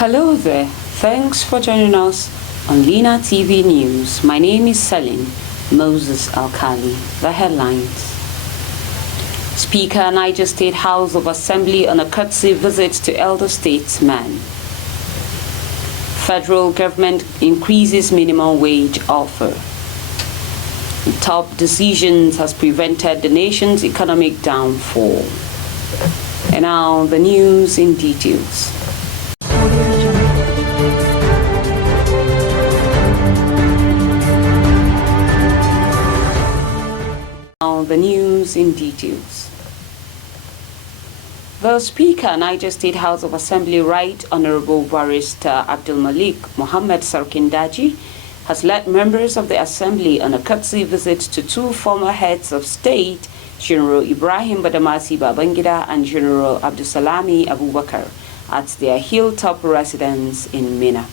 Hello there. Thanks for joining us on Lina TV News. My name is Salim Moses Alkali. The headlines. Speaker Niger State House of Assembly on a courtesy visit to elder statesmen. Federal government increases minimum wage offer. Top decisions has prevented the nation's economic downfall. And now the news in details. The news in details. The Speaker, Niger State House of Assembly, Right Honorable Barrister Abdul Malik Mohammed Sarkindaji, has led members of the Assembly on a courtesy visit to two former heads of state, General Ibrahim Badamasi Babangida and General Abdusalami Abubakar, at their hilltop residence in Mina.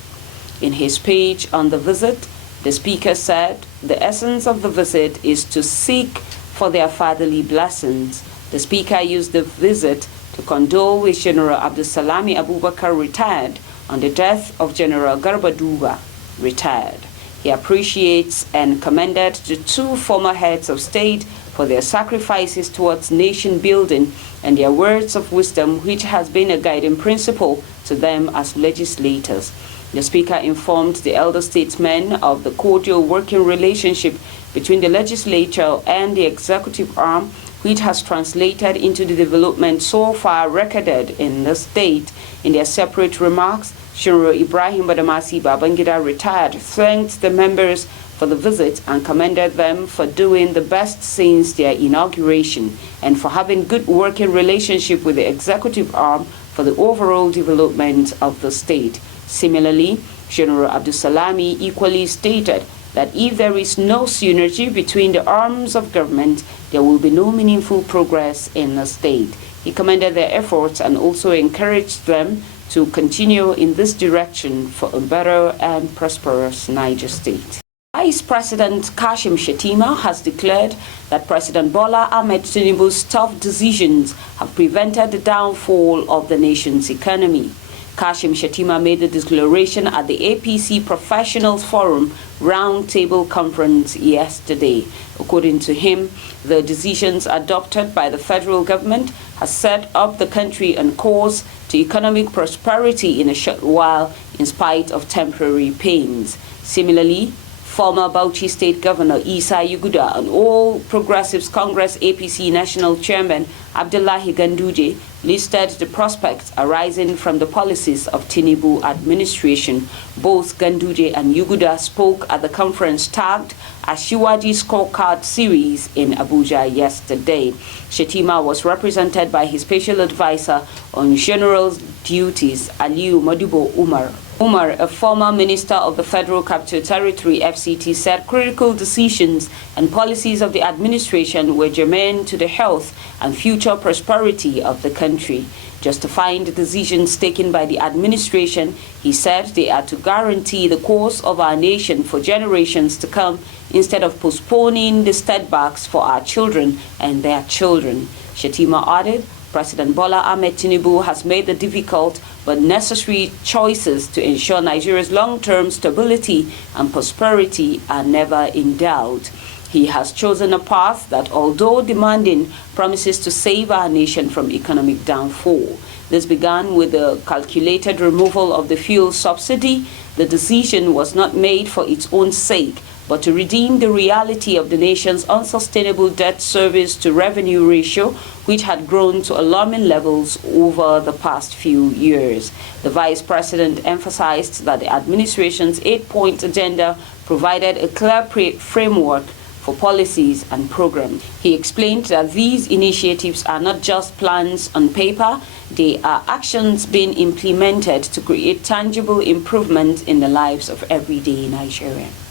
In his speech on the visit, the Speaker said the essence of the visit is to seek for their fatherly blessings. The Speaker used the visit to condole with General Abdusalami Abubakar, retired, on the death of General Garba Duba, retired. He appreciates and commended the two former heads of state for their sacrifices towards nation building and their words of wisdom, which has been a guiding principle to them as legislators. The Speaker informed the elder statesmen of the cordial working relationship between the legislature and the executive arm, which has translated into the development so far recorded in the state. In their separate remarks, General Ibrahim Badamasi Babangida, retired, thanked the members for the visit and commended them for doing the best since their inauguration and for having good working relationship with the executive arm for the overall development of the state. Similarly, General Abdusalami equally stated that if there is no synergy between the arms of government, there will be no meaningful progress in the state. He commended their efforts and also encouraged them to continue in this direction for a better and prosperous Niger State. Vice President Kashim Shettima has declared that President Bola Ahmed Tinubu's tough decisions have prevented the downfall of the nation's economy. Kashim Shettima made the declaration at the APC Professionals Forum Roundtable Conference yesterday. According to him, the decisions adopted by the federal government has set up the country on course to economic prosperity in a short while in spite of temporary pains. Similarly, former Bauchi State Governor Isa Yuguda and All Progressives Congress APC National Chairman Abdullahi Ganduje listed the prospects arising from the policies of Tinubu administration. Both Ganduje and Yuguda spoke at the conference tagged Ashiwaji Scorecard Series in Abuja yesterday. Shettima was represented by his special advisor on general duties, Aliyu Modibo Umar. Umar, a former minister of the Federal Capital Territory FCT, said critical decisions and policies of the administration were germane to the health and future prosperity of the country. Justifying the decisions taken by the administration, he said they are to guarantee the course of our nation for generations to come instead of postponing the setbacks for our children and their children. Shettima added, President Bola Ahmed Tinubu has made the difficult but necessary choices to ensure Nigeria's long-term stability and prosperity are never in doubt. He has chosen a path that, although demanding, promises to save our nation from economic downfall. This began with the calculated removal of the fuel subsidy. The decision was not made for its own sake, but to redeem the reality of the nation's unsustainable debt service to revenue ratio, which had grown to alarming levels over the past few years. The Vice President emphasized that the administration's 8-point agenda provided a clear framework for policies and programs. He explained that these initiatives are not just plans on paper, they are actions being implemented to create tangible improvements in the lives of everyday Nigerians.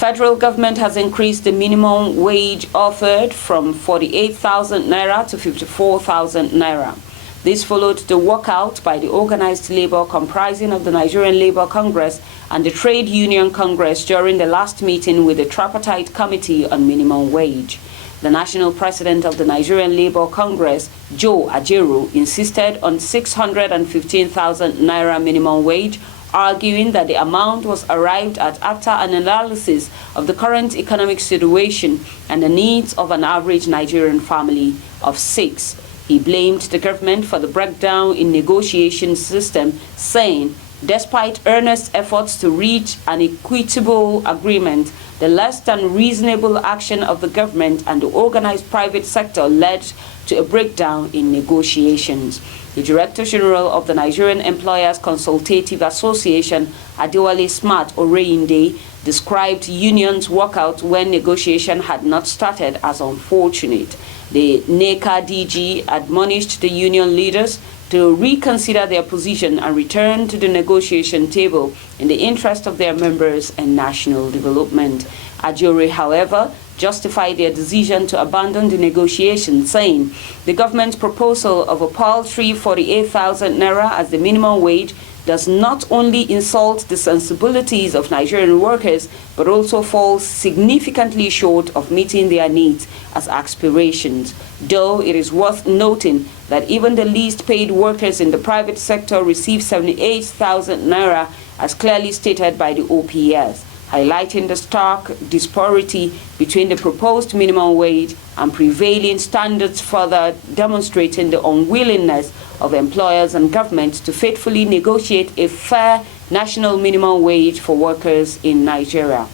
Federal government has increased the minimum wage offered from 48,000 naira to 54,000 naira. This followed the walkout by the organized labor comprising of the Nigerian Labour Congress and the Trade Union Congress during the last meeting with the tripartite committee on minimum wage. The national president of the Nigerian Labour Congress, Joe Ajaero, insisted on 615,000 naira minimum wage, arguing that the amount was arrived at after an analysis of the current economic situation and the needs of an average Nigerian family of 6. He blamed the government for the breakdown in negotiation system, saying, despite earnest efforts to reach an equitable agreement, the less than reasonable action of the government and the organized private sector led to a breakdown in negotiations. The Director General of the Nigerian Employers Consultative Association, Adewale Smart Oreyinde, described unions' walkout when negotiation had not started as unfortunate. The NECA DG admonished the union leaders to reconsider their position and return to the negotiation table in the interest of their members and national development. Ajaero, however, justified their decision to abandon the negotiation, saying the government's proposal of a paltry 48,000 naira as the minimum wage does not only insult the sensibilities of Nigerian workers, but also falls significantly short of meeting their needs as aspirations. Though it is worth noting that even the least paid workers in the private sector receive 78,000 naira, as clearly stated by the OPS, highlighting the stark disparity between the proposed minimum wage and prevailing standards, further demonstrating the unwillingness of employers and government to faithfully negotiate a fair national minimum wage for workers in Nigeria.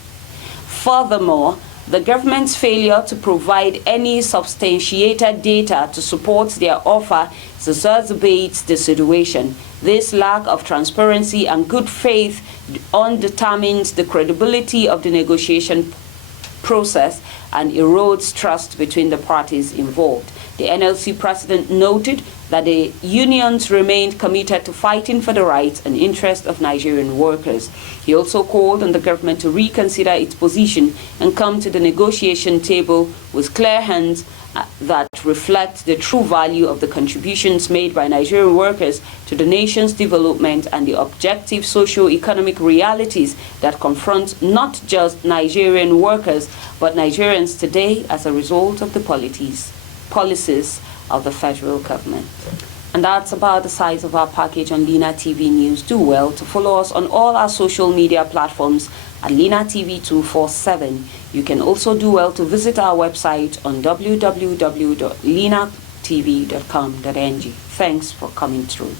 Furthermore, the government's failure to provide any substantiated data to support their offer exacerbates the situation. This lack of transparency and good faith undermines the credibility of the negotiation process and erodes trust between the parties involved. The NLC president noted that the unions remained committed to fighting for the rights and interests of Nigerian workers. He also called on the government to reconsider its position and come to the negotiation table with clear hands that reflect the true value of the contributions made by Nigerian workers to the nation's development and the objective socio-economic realities that confront not just Nigerian workers, but Nigerians today as a result of the policies of the federal government. And that's about the size of our package on Lina TV News. Do well to follow us on all our social media platforms at Lina TV 247. You can also do well to visit our website on www.linatv.com.ng. Thanks for coming through.